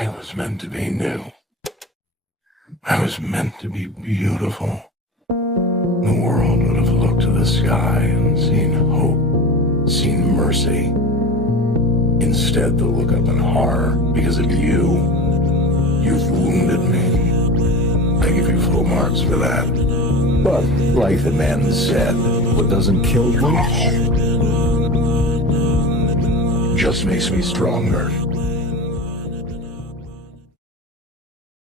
I was meant to be new. I was meant to be beautiful. The world would have looked to the sky and seen hope, seen mercy. Instead, they'll look up in horror because of you. You've wounded me. I give you full marks for that. But, like the man said, what doesn't kill you just makes me stronger.